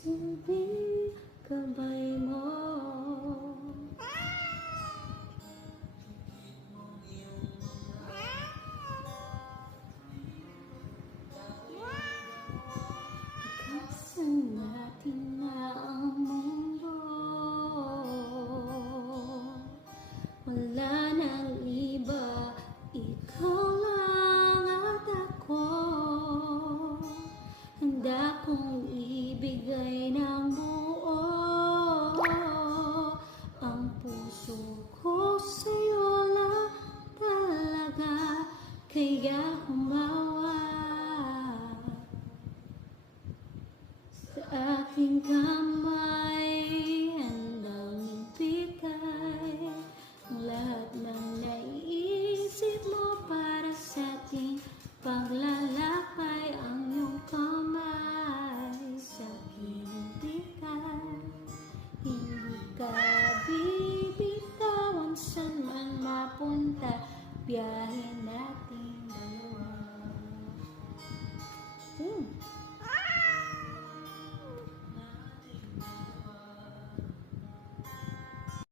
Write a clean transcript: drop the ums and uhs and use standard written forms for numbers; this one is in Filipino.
silbing gabay mo. Ikasan natin na ang mundo, wala nang iba, ikaw lang at ako. Handa kong ibigay ng buo ang puso ko sa'yo lang talaga, kaya humawa sa aking kamay, handang ibigay ang lahat ng naiisip mo para sa ating paglalakbay. Ang iyong kamay sa aking ibigay, hindi ka bibitawan saan man mapunta, biyahe natin.